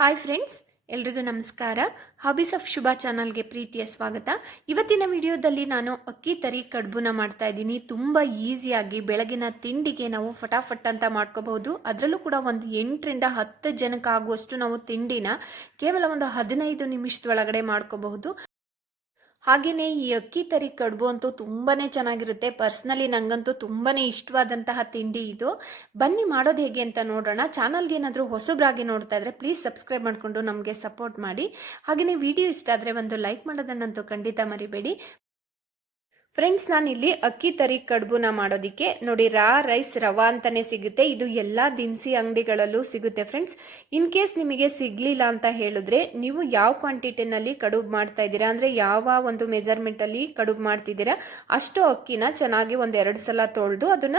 Hi friends ಎಲ್ರಿಗೂ ನಮಸ್ಕಾರ. Hobbies of ಶುಭ ಚಾನಲ್ಗೆ ಪ್ರೀತಿಯ ಸ್ವಾಗತ. ಇವತ್ತಿನ ವಿಡಿಯೋದಲ್ಲಿ ನಾನು ಅಕ್ಕಿ ತರಿ ಕಡ್ಬುನ ಮಾಡ್ತಾ ಇದ್ದೀನಿ. ತುಂಬ ಈಸಿಯಾಗಿ ಬೆಳಗಿನ ತಿಂಡಿಗೆ ನಾವು ಫಟಾಫಟ್ ಅಂತ ಮಾಡ್ಕೋಬಹುದು. ಅದರಲ್ಲೂ ಕೂಡ ಒಂದು ಎಂಟರಿಂದ ಹತ್ತು ಜನಕ್ಕಾಗುವಷ್ಟು ನಾವು ತಿಂಡಿನ ಕೇವಲ ಒಂದು ಹದಿನೈದು ನಿಮಿಷದೊಳಗಡೆ ಮಾಡ್ಕೋಬಹುದು. ಹಾಗೆಯೇ ಈ ಅಕ್ಕಿ ತರಿ ಕಡುಬು ಅಂತೂ ತುಂಬಾನೇ ಚೆನ್ನಾಗಿರುತ್ತೆ. ಪರ್ಸ್ನಲಿ ನಂಗಂತೂ ತುಂಬಾನೇ ಇಷ್ಟವಾದಂತಹ ತಿಂಡಿ ಇದು. ಬನ್ನಿ ಮಾಡೋದು ಹೇಗೆ ಅಂತ ನೋಡೋಣ. ಚಾನಲ್ಗೆ ಏನಾದರೂ ಹೊಸಬ್ರಾಗಿ ನೋಡ್ತಾ ಇದ್ರೆ ಪ್ಲೀಸ್ ಸಬ್ಸ್ಕ್ರೈಬ್ ಮಾಡಿಕೊಂಡು ನಮಗೆ ಸಪೋರ್ಟ್ ಮಾಡಿ. ಹಾಗೆಯೇ ವಿಡಿಯೋ ಇಷ್ಟ ಆದರೆ ಒಂದು ಲೈಕ್ ಮಾಡೋದನ್ನಂತೂ ಖಂಡಿತ ಮರಿಬೇಡಿ. ಫ್ರೆಂಡ್ಸ್ ನಾನಿಲ್ಲಿ ಅಕ್ಕಿ ತರಿ ಕಡುಬುನ ಮಾಡೋದಿಕ್ಕೆ ನೋಡಿ ರಾ ರೈಸ್ ರವಾ ಅಂತಾನೆ ಸಿಗುತ್ತೆ. ಇದು ಎಲ್ಲಾ ದಿನಸಿ ಅಂಗಡಿಗಳಲ್ಲೂ ಸಿಗುತ್ತೆ ಫ್ರೆಂಡ್ಸ್. ಇನ್ ಕೇಸ್ ನಿಮಗೆ ಸಿಗ್ಲಿಲ್ಲ ಅಂತ ಹೇಳಿದ್ರೆ ನೀವು ಯಾವ ಕ್ವಾಂಟಿಟಿನಲ್ಲಿ ಕಡುಬು ಮಾಡ್ತಾ ಇದ್ದೀರಾ? ಅಂದ್ರೆ ಯಾವ ಒಂದು ಮೆಜರ್ಮೆಂಟ್ ಅಲ್ಲಿ ಕಡುಬು ಮಾಡ್ತಿದ್ದೀರಾ? ಅಷ್ಟು ಅಕ್ಕಿನ ಚೆನ್ನಾಗಿ ಒಂದ್ ಎರಡು ಸಲ ತೊಳೆದು ಅದನ್ನ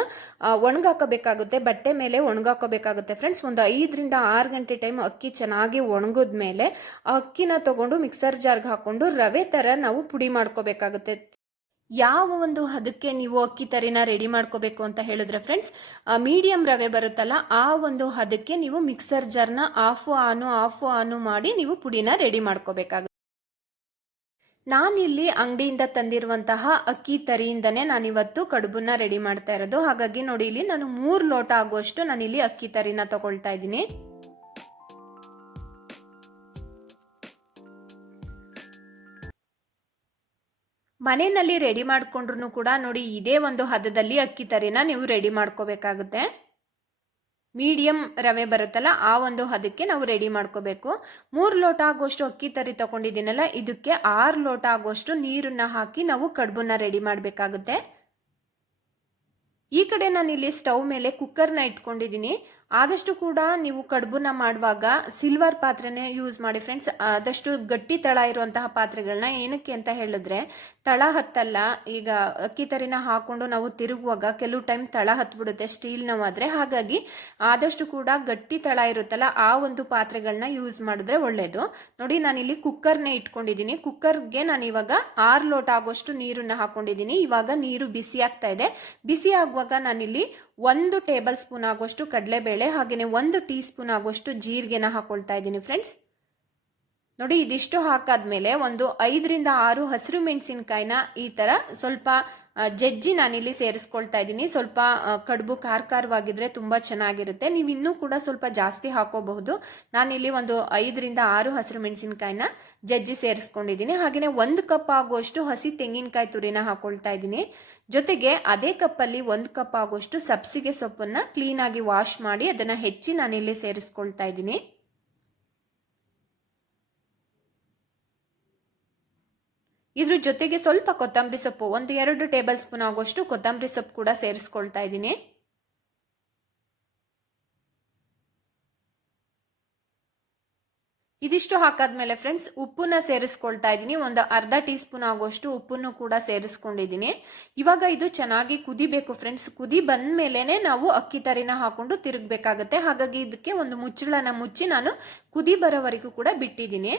ಒಣಗಾಕೋಬೇಕಾಗುತ್ತೆ. ಬಟ್ಟೆ ಮೇಲೆ ಒಣಗಾಕೋಬೇಕಾಗುತ್ತೆ ಫ್ರೆಂಡ್ಸ್. ಒಂದು ಐದರಿಂದ ಆರು ಗಂಟೆ ಟೈಮ್ ಅಕ್ಕಿ ಚೆನ್ನಾಗಿ ಒಣಗಿದ ಮೇಲೆ ಅಕ್ಕಿನ ತಗೊಂಡು ಮಿಕ್ಸರ್ ಜಾರ್ಗೆ ಹಾಕೊಂಡು ರವೆ ತರ ನಾವು ಪುಡಿ ಮಾಡ್ಕೋಬೇಕಾಗುತ್ತೆ. ಯಾವ ಒಂದು ಹದಕ್ಕೆ ನೀವು ಅಕ್ಕಿ ತರಿನ ರೆಡಿ ಮಾಡ್ಕೋಬೇಕು ಅಂತ ಹೇಳಿದ್ರೆ ಫ್ರೆಂಡ್ಸ್ ಮೀಡಿಯಂ ರವೆ ಬರುತ್ತಲ್ಲ, ಆ ಒಂದು ಹದಕ್ಕೆ ನೀವು ಮಿಕ್ಸರ್ ಜಾರ್ನ ಆಫ್ ಆನು ಆಫ್ ಆನು ಮಾಡಿ ನೀವು ಪುಡಿನ ರೆಡಿ ಮಾಡ್ಕೋಬೇಕಾಗುತ್ತೆ. ನಾನಿಲ್ಲಿ ಅಂಗಡಿಯಿಂದ ತಂದಿರುವಂತಹ ಅಕ್ಕಿ ತರಿಯಿಂದನೇ ನಾನಿವತ್ತು ಕಡುಬನ್ನ ರೆಡಿ ಮಾಡ್ತಾ ಇರೋದು. ಹಾಗಾಗಿ ನೋಡಿ, ಇಲ್ಲಿ ನಾನು ಮೂರು ಲೋಟ ಆಗುವಷ್ಟು ನಾನಿಲ್ಲಿ ಅಕ್ಕಿ ತರಿನ ತಗೊಳ್ತಾ ಇದ್ದೀನಿ. ಮನೆಯಲ್ಲಿ ರೆಡಿ ಮಾಡಿಕೊಂಡ್ರು ಕೂಡ ನೋಡಿ ಇದೇ ಒಂದು ಹದದಲ್ಲಿ ಅಕ್ಕಿ ತರಿನ ನೀವು ರೆಡಿ ಮಾಡ್ಕೋಬೇಕಾಗುತ್ತೆ. ಮೀಡಿಯಂ ರವೆ ಬರುತ್ತಲ್ಲ ಆ ಒಂದು ಹದಕ್ಕೆ ನಾವು ರೆಡಿ ಮಾಡ್ಕೋಬೇಕು. ಮೂರು ಲೋಟ ಆಗುವಷ್ಟು ಅಕ್ಕಿ ತರಿ ತಗೊಂಡಿದ್ದೀನಲ್ಲ, ಇದಕ್ಕೆ ಆರು ಲೋಟ ಆಗುವಷ್ಟು ನೀರನ್ನ ಹಾಕಿ ನಾವು ಕಡುಬನ್ನ ರೆಡಿ ಮಾಡಬೇಕಾಗುತ್ತೆ. ಈ ಕಡೆ ನಾನು ಇಲ್ಲಿ ಸ್ಟವ್ ಮೇಲೆ ಕುಕ್ಕರ್ನ ಇಟ್ಕೊಂಡಿದ್ದೀನಿ. ಆದಷ್ಟು ಕೂಡ ನೀವು ಕಡುಬುನ ಮಾಡುವಾಗ ಸಿಲ್ವರ್ ಪಾತ್ರೆನೇ ಯೂಸ್ ಮಾಡಿ ಫ್ರೆಂಡ್ಸ್ ಆದಷ್ಟು ಗಟ್ಟಿ ತಳ ಇರುವಂತಹ ಪಾತ್ರೆಗಳನ್ನ ಏನಕ್ಕೆ ಅಂತ ಹೇಳಿದ್ರೆ, ತಳ ಹತ್ತಲ್ಲ, ಈಗ ಅಕ್ಕಿ ತರಿನ ಹಾಕೊಂಡು ನಾವು ತಿರುಗುವಾಗ ಕೆಲವು ಟೈಮ್ ತಳ ಹತ್ಬಿಡುತ್ತೆ ಸ್ಟೀಲ್ನವಾದ್ರೆ ಹಾಗಾಗಿ ಆದಷ್ಟು ಕೂಡ ಗಟ್ಟಿ ತಳ ಇರುತ್ತಲ್ಲ, ಆ ಒಂದು ಪಾತ್ರೆಗಳನ್ನ ಯೂಸ್ ಮಾಡಿದ್ರೆ ಒಳ್ಳೇದು. ನೋಡಿ, ನಾನಿಲ್ಲಿ ಕುಕ್ಕರ್ನೇ ಇಟ್ಕೊಂಡಿದ್ದೀನಿ. ಕುಕ್ಕರ್ಗೆ ನಾನು ಇವಾಗ ಆರು ಲೋಟ ಆಗೋಷ್ಟು ನೀರನ್ನ ಹಾಕೊಂಡಿದ್ದೀನಿ. ಇವಾಗ ನೀರು ಬಿಸಿ ಆಗ್ತಾ ಇದೆ. ಬಿಸಿ ಆಗುವಾಗ ನಾನಿಲ್ಲಿ ಒಂದು ಟೇಬಲ್ ಸ್ಪೂನ್ ಆಗುವಷ್ಟು ಕಡಲೆಬೇಳೆ ಹಾಗೆಯೇ ಒಂದು ಟೀ ಸ್ಪೂನ್ ಆಗುವಷ್ಟು ಜೀರಿಗೆನ ಹಾಕೊಳ್ತಾ ಇದ್ದೀನಿ ಫ್ರೆಂಡ್ಸ್. ನೋಡಿ, ಇದಿಷ್ಟು ಹಾಕಾದ್ಮೇಲೆ ಒಂದು ಐದರಿಂದ ಆರು ಹಸಿರು ಮೆಣಸಿನ್ಕಾಯಿನ ಈ ತರ ಸ್ವಲ್ಪ ಜಜ್ಜಿ ನಾನಿಲ್ಲಿ ಸೇರಿಸ್ಕೊಳ್ತಾ ಇದ್ದೀನಿ. ಸ್ವಲ್ಪ ಕಡುಬು ಖಾರ ಖಾರವಾಗಿದ್ರೆ ತುಂಬ ಚೆನ್ನಾಗಿರುತ್ತೆ. ನೀವು ಇನ್ನೂ ಕೂಡ ಸ್ವಲ್ಪ ಜಾಸ್ತಿ ಹಾಕೋಬಹುದು. ನಾನಿಲ್ಲಿ ಒಂದು ಐದರಿಂದ ಆರು ಹಸಿರು ಮೆಣಸಿನ್ಕಾಯಿನ ಜಜ್ಜಿ ಸೇರಿಸ್ಕೊಂಡಿದ್ದೀನಿ. ಹಾಗೆಯೇ ಒಂದು ಕಪ್ ಆಗುವಷ್ಟು ಹಸಿ ತೆಂಗಿನಕಾಯಿ ತುರಿನ ಹಾಕೊಳ್ತಾ ಇದ್ದೀನಿ. ಜೊತೆಗೆ ಅದೇ ಕಪ್ಪಲ್ಲಿ ಒಂದು ಕಪ್ ಆಗುವಷ್ಟು ಸಬ್ಸಿಗೆ ಸೊಪ್ಪನ್ನ ಕ್ಲೀನಾಗಿ ವಾಶ್ ಮಾಡಿ ಅದನ್ನು ಹೆಚ್ಚಿ ನಾನಿಲ್ಲಿ ಸೇರಿಸ್ಕೊಳ್ತಾ ಇದ್ದೀನಿ. ಇದ್ರ ಜೊತೆಗೆ ಸ್ವಲ್ಪ ಕೊತ್ತಂಬರಿ ಸೊಪ್ಪು, ಒಂದು ಎರಡು ಟೇಬಲ್ ಸ್ಪೂನ್ ಆಗುವಷ್ಟು ಕೊತ್ತಂಬರಿ ಸೊಪ್ಪು ಕೂಡ ಸೇರಿಸ್ಕೊಳ್ತಾ ಇದ್ದೀನಿ. ಇದಿಷ್ಟು ಹಾಕಾದ್ಮೇಲೆ ಫ್ರೆಂಡ್ಸ್, ಉಪ್ಪನ್ನ ಸೇರಿಸ್ಕೊಳ್ತಾ ಇದ್ದೀನಿ. ಒಂದು ಅರ್ಧ ಟೀ ಸ್ಪೂನ್ ಆಗುವಷ್ಟು ಉಪ್ಪನ್ನು ಕೂಡ ಸೇರಿಸ್ಕೊಂಡಿದ್ದೀನಿ. ಇವಾಗ ಇದು ಚೆನ್ನಾಗಿ ಕುದಿಬೇಕು ಫ್ರೆಂಡ್ಸ್. ಕುದಿ ಬಂದ ಮೇಲೆನೆ ನಾವು ಅಕ್ಕಿ ತರಿನ ಹಾಕೊಂಡು ತಿರುಗಬೇಕಾಗತ್ತೆ. ಹಾಗಾಗಿ ಇದಕ್ಕೆ ಒಂದು ಮುಚ್ಚಳನ ಮುಚ್ಚಿ ನಾನು ಕುದಿ ಬರೋವರೆಗೂ ಕೂಡ ಬಿಟ್ಟಿದ್ದೀನಿ.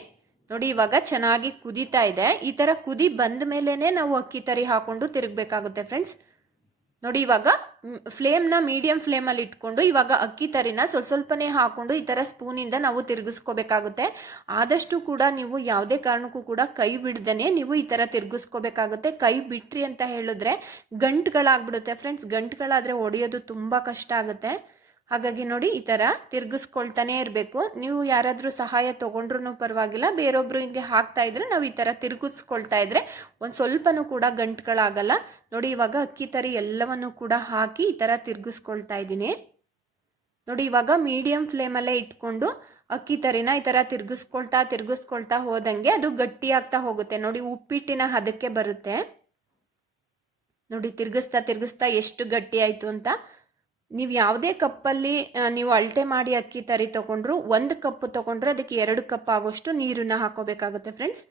ನೋಡಿ, ಇವಾಗ ಚೆನ್ನಾಗಿ ಕುದೀತಾ ಇದೆ. ಈ ಥರ ಕುದಿ ಬಂದ ಮೇಲೇ ನಾವು ಅಕ್ಕಿ ತರಿ ಹಾಕೊಂಡು ತಿರುಗಬೇಕಾಗುತ್ತೆ ಫ್ರೆಂಡ್ಸ್ ನೋಡಿ, ಇವಾಗ ಫ್ಲೇಮ್ನ ಮೀಡಿಯಂ ಫ್ಲೇಮಲ್ಲಿ ಇಟ್ಕೊಂಡು ಇವಾಗ ಅಕ್ಕಿ ತರಿನ ಸ್ವಲ್ಪ ಸ್ವಲ್ಪನೇ ಹಾಕೊಂಡು ಈ ಥರ ಸ್ಪೂನಿಂದ ನಾವು ತಿರುಗಿಸ್ಕೋಬೇಕಾಗುತ್ತೆ. ಆದಷ್ಟು ಕೂಡ ನೀವು ಯಾವುದೇ ಕಾರಣಕ್ಕೂ ಕೂಡ ಕೈ ಬಿಡ್ದೇ ನೀವು ಈ ಥರ ತಿರುಗಿಸ್ಕೋಬೇಕಾಗುತ್ತೆ. ಕೈ ಬಿಟ್ರಿ ಅಂತ ಹೇಳಿದ್ರೆ ಗಂಟುಗಳಾಗ್ಬಿಡುತ್ತೆ ಫ್ರೆಂಡ್ಸ್ ಗಂಟುಗಳಾದರೆ ಒಡೆಯೋದು ತುಂಬ ಕಷ್ಟ ಆಗುತ್ತೆ. ಹಾಗಾಗಿ ನೋಡಿ ಈ ಥರ ತಿರ್ಗಿಸ್ಕೊಳ್ತಾನೆ ಇರಬೇಕು. ನೀವು ಯಾರಾದರೂ ಸಹಾಯ ತೊಗೊಂಡ್ರೂ ಪರವಾಗಿಲ್ಲ ಬೇರೊಬ್ಬರಿಗೆ ಹಾಕ್ತಾ ಇದ್ರೆ ನಾವು ಈ ಥರ ತಿರುಗಿಸ್ಕೊಳ್ತಾ ಇದ್ರೆ ಒಂದು ಸ್ವಲ್ಪನೂ ಕೂಡ ಗಂಟುಗಳಾಗಲ್ಲ. ನೋಡಿ ಇವಾಗ ಅಕ್ಕಿ ತರಿ ಎಲ್ಲವನ್ನು ಕೂಡ ಹಾಕಿ ಈ ಥರ ತಿರ್ಗಿಸ್ಕೊಳ್ತಾ ಇದ್ದೀನಿ. ನೋಡಿ ಇವಾಗ ಮೀಡಿಯಂ ಫ್ಲೇಮಲ್ಲೇ ಇಟ್ಕೊಂಡು ಅಕ್ಕಿ ತರಿನ ಈ ಥರ ತಿರ್ಗಿಸ್ಕೊಳ್ತಾ ತಿರ್ಗಿಸ್ಕೊಳ್ತಾ ಹೋದಂಗೆ ಅದು ಗಟ್ಟಿ ಆಗ್ತಾ ಹೋಗುತ್ತೆ. ನೋಡಿ ಉಪ್ಪಿಟ್ಟಿನ ಹದಕ್ಕೆ ಬರುತ್ತೆ. ನೋಡಿ ತಿರ್ಗಿಸ್ತಾ ತಿರ್ಗಿಸ್ತಾ ಎಷ್ಟು ಗಟ್ಟಿ ಆಯಿತು ಅಂತ. ನೀವು ಯಾವುದೇ ಕಪ್ಪಲ್ಲಿ ನೀವು ಅಳತೆ ಮಾಡಿ ಅಕ್ಕಿ ತರಿ ತಗೊಂಡ್ರು, ಒಂದು ಕಪ್ ತೊಗೊಂಡ್ರೆ ಅದಕ್ಕೆ ಎರಡು ಕಪ್ ಆಗೋಷ್ಟು ನೀರನ್ನ ಹಾಕೋಬೇಕಾಗುತ್ತೆ ಫ್ರೆಂಡ್ಸ್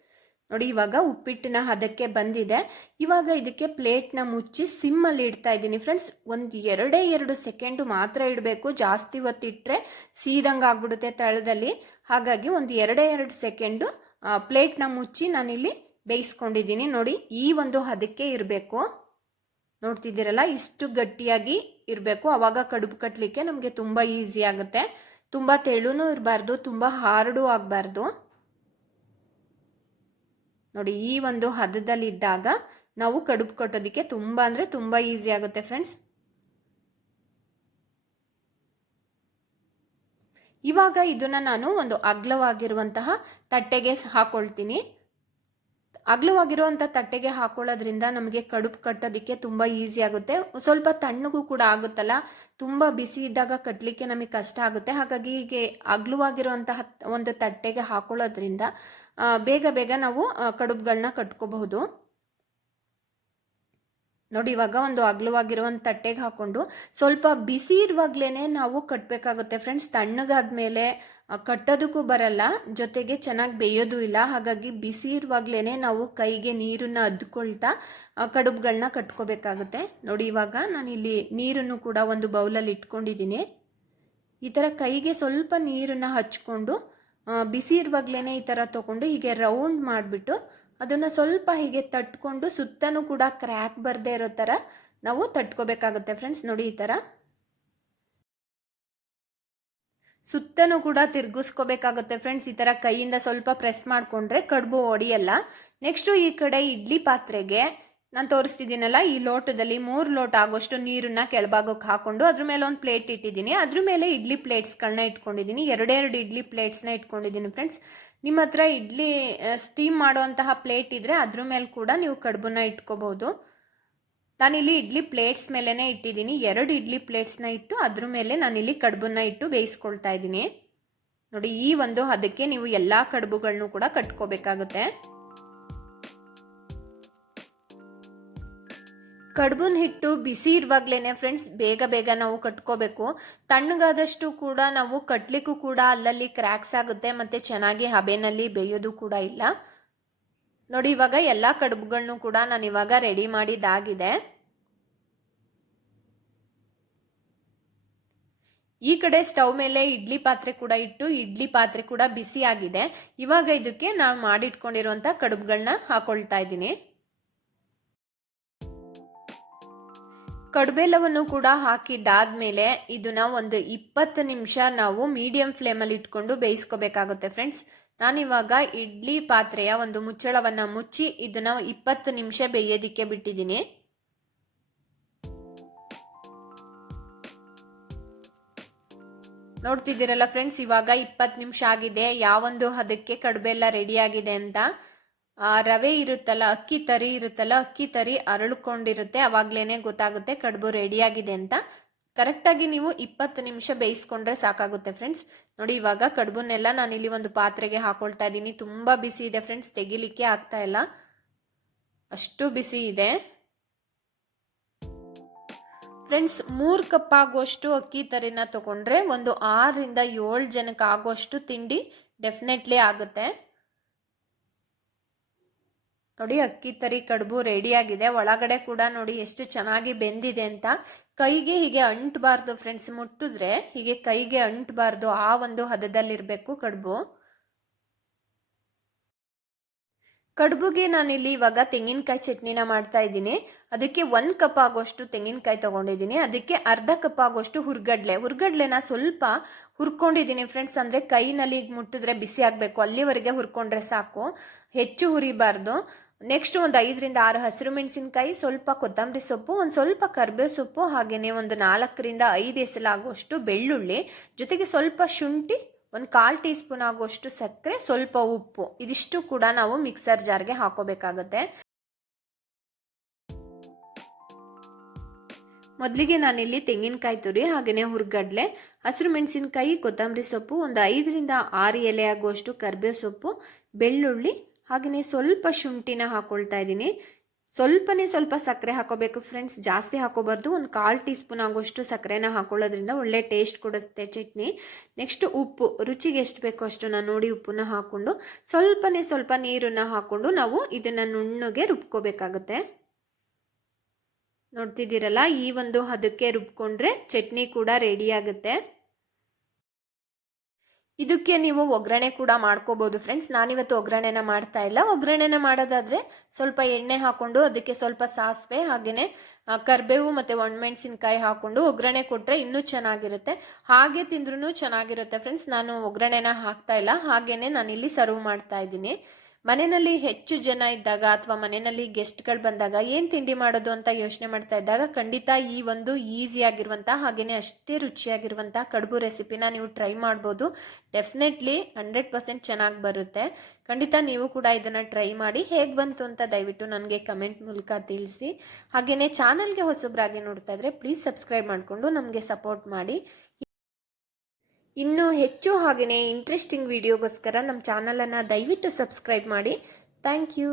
ನೋಡಿ, ಇವಾಗ ಉಪ್ಪಿಟ್ಟಿನ ಹದಕ್ಕೆ ಬಂದಿದೆ. ಇವಾಗ ಇದಕ್ಕೆ ಪ್ಲೇಟ್ನ ಮುಚ್ಚಿ ಸಿಮ್ಮಲ್ಲಿ ಇಡ್ತಾ ಇದ್ದೀನಿ ಫ್ರೆಂಡ್ಸ್ ಒಂದು ಎರಡೇ ಎರಡು ಸೆಕೆಂಡು ಮಾತ್ರ ಇಡಬೇಕು. ಜಾಸ್ತಿ ಹೊತ್ತಿಟ್ಟರೆ ಸೀದಂಗೆ ಆಗ್ಬಿಡುತ್ತೆ ತಳದಲ್ಲಿ. ಹಾಗಾಗಿ ಒಂದು ಎರಡೇ ಎರಡು ಸೆಕೆಂಡು ಪ್ಲೇಟ್ನ ಮುಚ್ಚಿ ನಾನಿಲ್ಲಿ ಬೇಯಿಸ್ಕೊಂಡಿದ್ದೀನಿ. ನೋಡಿ, ಈ ಒಂದು ಹದಕ್ಕೆ ಇರಬೇಕು. ನೋಡ್ತಿದ್ದೀರಲ್ಲ, ಇಷ್ಟು ಗಟ್ಟಿಯಾಗಿ ಇರಬೇಕು. ಅವಾಗ ಕಡುಬು ಕಟ್ಟಲಿಕ್ಕೆ ನಮಗೆ ತುಂಬ ಈಸಿ ಆಗುತ್ತೆ. ತುಂಬ ತೆಳುನೂ ಇರಬಾರ್ದು, ತುಂಬ ಹಾರ್ಡು ಆಗಬಾರ್ದು. ನೋಡಿ, ಈ ಒಂದು ಹದದಲ್ಲಿ ಇದ್ದಾಗ ನಾವು ಕಡುಬು ಕಟ್ಟೋದಕ್ಕೆ ತುಂಬ ಅಂದರೆ ತುಂಬ ಈಸಿ ಆಗುತ್ತೆ ಫ್ರೆಂಡ್ಸ್ ಇವಾಗ ಇದನ್ನ ನಾನು ಒಂದು ಅಗ್ಲವಾಗಿರುವಂತಹ ತಟ್ಟೆಗೆ ಹಾಕೊಳ್ತೀನಿ. ಅಗ್ಲವಾಗಿರುವಂಥ ತಟ್ಟೆಗೆ ಹಾಕೊಳ್ಳೋದ್ರಿಂದ ನಮಗೆ ಕಡುಬು ಕಟ್ಟೋದಕ್ಕೆ ತುಂಬ ಈಸಿ ಆಗುತ್ತೆ. ಸ್ವಲ್ಪ ತಣ್ಣಗೂ ಕೂಡ ಆಗುತ್ತಲ್ಲ, ತುಂಬ ಬಿಸಿ ಇದ್ದಾಗ ಕಟ್ಟಲಿಕ್ಕೆ ನಮಗೆ ಕಷ್ಟ ಆಗುತ್ತೆ. ಹಾಗಾಗಿ ಹೀಗೆ ಅಗ್ಲವಾಗಿರುವಂತಹ ಒಂದು ತಟ್ಟೆಗೆ ಹಾಕೊಳ್ಳೋದ್ರಿಂದ ಬೇಗ ಬೇಗ ನಾವು ಕಡುಬುಗಳನ್ನ ಕಟ್ಕೋಬಹುದು. ನೋಡಿ, ಇವಾಗ ಒಂದು ಅಗಲವಾಗಿರುವಂಥ ತಟ್ಟೆಗೆ ಹಾಕೊಂಡು ಸ್ವಲ್ಪ ಬಿಸಿ ಇರುವಾಗ್ಲೇ ನಾವು ಕಟ್ಟಬೇಕಾಗುತ್ತೆ ಫ್ರೆಂಡ್ಸ್. ತಣ್ಣಗಾದ್ಮೇಲೆ ಕಟ್ಟೋದಕ್ಕೂ ಬರಲ್ಲ, ಜೊತೆಗೆ ಚೆನ್ನಾಗಿ ಬೇಯೋದು ಇಲ್ಲ. ಹಾಗಾಗಿ ಬಿಸಿ ಇರುವಾಗ್ಲೇ ನಾವು ಕೈಗೆ ನೀರನ್ನ ಅದ್ಕೊಳ್ತಾ ಕಡುಬುಗಳನ್ನ ಕಟ್ಕೋಬೇಕಾಗುತ್ತೆ. ನೋಡಿ, ಇವಾಗ ನಾನು ಇಲ್ಲಿ ನೀರನ್ನು ಕೂಡ ಒಂದು ಬೌಲಲ್ಲಿ ಇಟ್ಕೊಂಡಿದ್ದೀನಿ. ಈ ಥರ ಕೈಗೆ ಸ್ವಲ್ಪ ನೀರನ್ನು ಹಚ್ಕೊಂಡು ಬಿಸಿ ಇರುವಾಗ್ಲೇ ಈ ಥರ ತೊಗೊಂಡು ಹೀಗೆ ರೌಂಡ್ ಮಾಡಿಬಿಟ್ಟು ಅದನ್ನು ಸ್ವಲ್ಪ ಹೀಗೆ ತಟ್ಕೊಂಡು ಸುತ್ತನೂ ಕೂಡ ಕ್ರ್ಯಾಕ್ ಬರದೇ ಇರೋ ಥರ ನಾವು ತಟ್ಕೋಬೇಕಾಗುತ್ತೆ ಫ್ರೆಂಡ್ಸ್ ನೋಡಿ ಈ ಥರ ಸುತ್ತನೂ ಕೂಡ ತಿರ್ಗಿಸ್ಕೋಬೇಕಾಗುತ್ತೆ ಫ್ರೆಂಡ್ಸ್ ಈ ಥರ ಕೈಯಿಂದ ಸ್ವಲ್ಪ ಪ್ರೆಸ್ ಮಾಡಿಕೊಂಡ್ರೆ ಕಡುಬು ಒಡಿಯಲ್ಲ ನೆಕ್ಸ್ಟು ಈ ಕಡೆ ಇಡ್ಲಿ ಪಾತ್ರೆಗೆ ನಾನು ತೋರಿಸ್ತಿದ್ದೀನಲ್ಲ, ಈ ಲೋಟದಲ್ಲಿ ಮೂರು ಲೋಟ ಆಗೋಷ್ಟು ನೀರನ್ನ ಕೆಳಭಾಗಕ್ಕೆ ಹಾಕೊಂಡು ಅದ್ರ ಮೇಲೆ ಒಂದು ಪ್ಲೇಟ್ ಇಟ್ಟಿದ್ದೀನಿ. ಅದ್ರ ಮೇಲೆ ಇಡ್ಲಿ ಪ್ಲೇಟ್ಸ್ಗಳನ್ನ ಇಟ್ಕೊಂಡಿದ್ದೀನಿ. ಎರಡೆರಡು ಇಡ್ಲಿ ಪ್ಲೇಟ್ಸ್ನ ಇಟ್ಕೊಂಡಿದ್ದೀನಿ ಫ್ರೆಂಡ್ಸ್ ನಿಮ್ಮ ಹತ್ರ ಇಡ್ಲಿ ಸ್ಟೀಮ್ ಮಾಡುವಂತಹ ಪ್ಲೇಟ್ ಇದ್ದರೆ ಅದ್ರ ಮೇಲೆ ಕೂಡ ನೀವು ಕಡುಬನ್ನ ಇಟ್ಕೋಬಹುದು ನಾನಿಲ್ಲಿ ಇಡ್ಲಿ ಪ್ಲೇಟ್ಸ್ ಮೇಲೇ ಇಟ್ಟಿದ್ದೀನಿ. ಎರಡು ಇಡ್ಲಿ ಪ್ಲೇಟ್ಸ್ನ ಇಟ್ಟು ಅದ್ರ ಮೇಲೆ ನಾನಿಲ್ಲಿ ಕಡುಬನ್ನ ಇಟ್ಟು ಬೇಯಿಸ್ಕೊಳ್ತಾ ಇದ್ದೀನಿ. ನೋಡಿ, ಈ ಒಂದು ಅದಕ್ಕೆ ನೀವು ಎಲ್ಲ ಕಡುಬುಗಳನ್ನು ಕೂಡ ಕಟ್ಕೋಬೇಕಾಗುತ್ತೆ. ಕಡುಬುನ ಹಿಟ್ಟು ಬಿಸಿ ಇರುವಾಗ್ಲೇ ಫ್ರೆಂಡ್ಸ್ ಬೇಗ ಬೇಗ ನಾವು ಕಟ್ಕೋಬೇಕು. ತಣ್ಣಗಾದಷ್ಟು ಕೂಡ ನಾವು ಕಟ್ಲಿಕ್ಕೂ ಕೂಡ ಅಲ್ಲಲ್ಲಿ ಕ್ರ್ಯಾಕ್ಸ್ ಆಗುತ್ತೆ, ಮತ್ತು ಚೆನ್ನಾಗಿ ಹಬೆನಲ್ಲಿ ಬೇಯೋದು ಕೂಡ ಇಲ್ಲ. ನೋಡಿ, ಇವಾಗ ಎಲ್ಲ ಕಡುಬುಗಳನ್ನು ಕೂಡ ನಾನು ಇವಾಗ ರೆಡಿ ಮಾಡಿದ್ದಾಗಿದೆ. ಈ ಕಡೆ ಸ್ಟವ್ ಮೇಲೆ ಇಡ್ಲಿ ಪಾತ್ರೆ ಕೂಡ ಇಟ್ಟು, ಇಡ್ಲಿ ಪಾತ್ರೆ ಕೂಡ ಬಿಸಿ ಆಗಿದೆ ಇವಾಗ ಇದಕ್ಕೆ ನಾನು ಮಾಡಿಟ್ಕೊಂಡಿರುವಂಥ ಕಡುಬುಗಳನ್ನ ಹಾಕೊಳ್ತಾ ಇದ್ದೀನಿ. ಕಡುಬೆಲ್ಲವನ್ನು ಕೂಡ ಹಾಕಿದ್ದಾದ್ಮೇಲೆ ಇದನ್ನ ಒಂದು ಇಪ್ಪತ್ತು ನಿಮಿಷ ನಾವು ಮೀಡಿಯಂ ಫ್ಲೇಮಲ್ಲಿ ಇಟ್ಕೊಂಡು ಬೇಯಿಸ್ಕೋಬೇಕಾಗುತ್ತೆ ಫ್ರೆಂಡ್ಸ್ ನಾನಿವಾಗ ಇಡ್ಲಿ ಪಾತ್ರೆಯ ಒಂದು ಮುಚ್ಚಳವನ್ನು ಮುಚ್ಚಿ ಇದನ್ನ ಇಪ್ಪತ್ತು ನಿಮಿಷ ಬೇಯೋದಿಕ್ಕೆ ಬಿಟ್ಟಿದ್ದೀನಿ. ನೋಡ್ತಿದ್ದೀರಲ್ಲ ಫ್ರೆಂಡ್ಸ್ ಇವಾಗ ಇಪ್ಪತ್ತು ನಿಮಿಷ ಆಗಿದೆ. ಯಾವೊಂದು ಹದಕ್ಕೆ ಕಡುಬೆಲ್ಲ ರೆಡಿ ಆಗಿದೆ ಅಂತ. ಆ ರವೆ ಇರುತ್ತಲ್ಲ, ಅಕ್ಕಿ ತರಿ ಇರುತ್ತಲ್ಲ, ಅಕ್ಕಿ ತರಿ ಅರಳ್ಕೊಂಡಿರುತ್ತೆ. ಅವಾಗ್ಲೇನೆ ಗೊತ್ತಾಗುತ್ತೆ ಕಡುಬು ರೆಡಿಯಾಗಿದೆ ಅಂತ. ಕರೆಕ್ಟಾಗಿ ನೀವು ಇಪ್ಪತ್ತು ನಿಮಿಷ ಬೇಯಿಸ್ಕೊಂಡ್ರೆ ಸಾಕಾಗುತ್ತೆ ಫ್ರೆಂಡ್ಸ್ ನೋಡಿ, ಇವಾಗ ಕಡುಬನ್ನೆಲ್ಲ ನಾನು ಇಲ್ಲಿ ಒಂದು ಪಾತ್ರೆಗೆ ಹಾಕೊಳ್ತಾ ಇದ್ದೀನಿ. ತುಂಬ ಬಿಸಿ ಇದೆ ಫ್ರೆಂಡ್ಸ್ ತೆಗಿಲಿಕ್ಕೆ ಆಗ್ತಾ ಇಲ್ಲ. ಅಷ್ಟು ಬಿಸಿ ಇದೆ. ಫ್ರೆಂಡ್ಸ್ ಮೂರು ಕಪ್ ಆಗುವಷ್ಟು ಅಕ್ಕಿ ತರಿನ ತಗೊಂಡ್ರೆ ಒಂದು ಆರರಿಂದ ಏಳು ಜನಕ್ಕೆ ಆಗುವಷ್ಟು ತಿಂಡಿ ಡೆಫಿನೆಟ್ಲಿ ಆಗುತ್ತೆ. ನೋಡಿ, ಅಕ್ಕಿ ತರಿ ಕಡುಬು ರೆಡಿಯಾಗಿದೆ ಒಳಗಡೆ ಕೂಡ ನೋಡಿ ಎಷ್ಟು ಚೆನ್ನಾಗಿ ಬೆಂದಿದೆ ಅಂತ. ಕೈಗೆ ಹೀಗೆ ಅಂಟಬಾರ್ದು ಫ್ರೆಂಡ್ಸ್ ಮುಟ್ಟಿದ್ರೆ ಹೀಗೆ ಕೈಗೆ ಅಂಟಬಾರ್ದು. ಆ ಒಂದು ಹದದಲ್ಲಿರಬೇಕು ಕಡುಬು. ಕಡುಬುಗೆ ನಾನಿಲ್ಲಿ ಇವಾಗ ತೆಂಗಿನಕಾಯಿ ಚಟ್ನಿನ ಮಾಡ್ತಾ ಇದ್ದೀನಿ. ಅದಕ್ಕೆ ಒಂದು ಕಪ್ ಆಗೋಷ್ಟು ತೆಂಗಿನಕಾಯಿ ತೊಗೊಂಡಿದ್ದೀನಿ. ಅದಕ್ಕೆ ಅರ್ಧ ಕಪ್ ಆಗೋಷ್ಟು ಹುರ್ಗಡ್ಲೆ. ಹುರ್ಗಡ್ಲೆನ ಸ್ವಲ್ಪ ಹುರ್ಕೊಂಡಿದ್ದೀನಿ ಫ್ರೆಂಡ್ಸ್ ಅಂದರೆ ಕೈನಲ್ಲಿ ಮುಟ್ಟಿದ್ರೆ ಬಿಸಿ ಆಗಬೇಕು. ಅಲ್ಲಿವರೆಗೆ ಹುರ್ಕೊಂಡ್ರೆ ಸಾಕು. ಹೆಚ್ಚು ಹುರಿಬಾರ್ದು. ನೆಕ್ಸ್ಟ್ ಒಂದು ಐದರಿಂದ ಆರು ಹಸಿರು ಮೆಣಸಿನಕಾಯಿ, ಸ್ವಲ್ಪ ಕೊತ್ತಂಬರಿ ಸೊಪ್ಪು, ಒಂದು ಸ್ವಲ್ಪ ಕರ್ಬೇವು ಸೊಪ್ಪು ಹಾಗೆಯೇ ಒಂದು ನಾಲ್ಕರಿಂದ ಐದು ಎಸಲಾಗುವಷ್ಟು ಬೆಳ್ಳುಳ್ಳಿ. ಜೊತೆಗೆ ಸ್ವಲ್ಪ ಶುಂಠಿ, ಒಂದು ಕಾಲು ಟೀ ಸ್ಪೂನ್ ಆಗುವಷ್ಟು ಸಕ್ಕರೆ, ಸ್ವಲ್ಪ ಉಪ್ಪು. ಇದಿಷ್ಟು ಕೂಡ ನಾವು ಮಿಕ್ಸರ್ ಜಾರ್ಗೆ ಹಾಕೋಬೇಕಾಗುತ್ತೆ. ಮೊದಲಿಗೆ ನಾನಿಲ್ಲಿ ತೆಂಗಿನಕಾಯಿ ತುರಿ ಹಾಗೆಯೇ ಹುರ್ಗಡ್ಲೆ, ಹಸಿರು ಮೆಣಸಿನಕಾಯಿ, ಕೊತ್ತಂಬರಿ ಸೊಪ್ಪು, ಒಂದು ಐದರಿಂದ ಆರು ಎಲೆ ಆಗುವಷ್ಟು ಕರ್ಬೇವು ಸೊಪ್ಪು, ಬೆಳ್ಳುಳ್ಳಿ ಹಾಗೆಯೇ ಸ್ವಲ್ಪ ಶುಂಠಿನ ಹಾಕೊಳ್ತಾ ಇದ್ದೀನಿ. ಸ್ವಲ್ಪನೇ ಸ್ವಲ್ಪ ಸಕ್ಕರೆ ಹಾಕೋಬೇಕು ಫ್ರೆಂಡ್ಸ್ ಜಾಸ್ತಿ ಹಾಕೋಬಾರ್ದು. ಒಂದು ಕಾಲು ಟೀ ಸ್ಪೂನ್ ಆಗೋಷ್ಟು ಸಕ್ಕರೆನ ಹಾಕೊಳ್ಳೋದ್ರಿಂದ ಒಳ್ಳೆ ಟೇಸ್ಟ್ ಕೊಡುತ್ತೆ ಚಟ್ನಿ. ನೆಕ್ಸ್ಟ್ ಉಪ್ಪು. ರುಚಿಗೆ ಎಷ್ಟು ಬೇಕೋ ಅಷ್ಟು ನಾನು ನೋಡಿ ಉಪ್ಪನ್ನ ಹಾಕ್ಕೊಂಡು ಸ್ವಲ್ಪನೇ ಸ್ವಲ್ಪ ನೀರನ್ನು ಹಾಕ್ಕೊಂಡು ನಾವು ಇದನ್ನು ನುಣ್ಣಗೆ ರುಬ್ಕೋಬೇಕಾಗುತ್ತೆ. ನೋಡ್ತಿದ್ದೀರಲ್ಲ, ಈ ಒಂದು ಹದಕ್ಕೆ ರುಬ್ಕೊಂಡ್ರೆ ಚಟ್ನಿ ಕೂಡ ರೆಡಿ ಆಗುತ್ತೆ. ಇದಕ್ಕೆ ನೀವು ಒಗ್ಗರಣೆ ಕೂಡ ಮಾಡ್ಕೋಬೋದು ಫ್ರೆಂಡ್ಸ್ ನಾನಿವತ್ತು ಒಗ್ಗರಣೆನ ಮಾಡ್ತಾ ಇಲ್ಲ. ಒಗ್ಗರಣೆನ ಮಾಡೋದಾದ್ರೆ ಸ್ವಲ್ಪ ಎಣ್ಣೆ ಹಾಕೊಂಡು ಅದಕ್ಕೆ ಸ್ವಲ್ಪ ಸಾಸಿವೆ ಹಾಗೆಯೇ ಕರಿಬೇವು ಮತ್ತು ಒಣಮೆಣಸಿನ್ಕಾಯಿ ಹಾಕೊಂಡು ಒಗ್ಗರಣೆ ಕೊಟ್ಟರೆ ಇನ್ನೂ ಚೆನ್ನಾಗಿರುತ್ತೆ. ಹಾಗೆ ತಿಂದ್ರೂ ಚೆನ್ನಾಗಿರುತ್ತೆ ಫ್ರೆಂಡ್ಸ್ ನಾನು ಒಗ್ಗರಣೆನ ಹಾಕ್ತಾ ಇಲ್ಲ. ಹಾಗೆಯೇ ನಾನು ಇಲ್ಲಿ ಸರ್ವ್ ಮಾಡ್ತಾ ಇದ್ದೀನಿ. ಮನೆಯಲ್ಲಿ ಹೆಚ್ಚು ಜನ ಇದ್ದಾಗ ಅಥವಾ ಮನೆಯಲ್ಲಿ ಗೆಸ್ಟ್ಗಳು ಬಂದಾಗ ಏನು ತಿಂಡಿ ಮಾಡೋದು ಅಂತ ಯೋಚನೆ ಮಾಡ್ತಾ ಇದ್ದಾಗ ಖಂಡಿತ ಈ ಒಂದು ಈಸಿಯಾಗಿರುವಂಥ ಹಾಗೆಯೇ ಅಷ್ಟೇ ರುಚಿಯಾಗಿರುವಂಥ ಕಡುಬು ರೆಸಿಪಿನ ನೀವು ಟ್ರೈ ಮಾಡ್ಬೋದು. ಡೆಫಿನೆಟ್ಲಿ ಹಂಡ್ರೆಡ್ ಪರ್ಸೆಂಟ್ ಚೆನ್ನಾಗಿ ಬರುತ್ತೆ. ಖಂಡಿತ ನೀವು ಕೂಡ ಇದನ್ನು ಟ್ರೈ ಮಾಡಿ ಹೇಗೆ ಬಂತು ಅಂತ ದಯವಿಟ್ಟು ನನಗೆ ಕಮೆಂಟ್ ಮೂಲಕ ತಿಳಿಸಿ. ಹಾಗೆಯೇ ಚಾನಲ್ಗೆ ಹೊಸಬ್ರಾಗಿ ನೋಡ್ತಾ ಇದ್ರೆ ಪ್ಲೀಸ್ ಸಬ್ಸ್ಕ್ರೈಬ್ ಮಾಡಿಕೊಂಡು ನಮಗೆ ಸಪೋರ್ಟ್ ಮಾಡಿ. ಇನ್ನೂ ಹೆಚ್ಚು ಹಾಗೆಯೇ ಇಂಟ್ರೆಸ್ಟಿಂಗ್ ವಿಡಿಯೋಗೋಸ್ಕರ ನಮ್ಮ ಚಾನಲನ್ನು ದಯವಿಟ್ಟು ಸಬ್ಸ್ಕ್ರೈಬ್ ಮಾಡಿ. Thank you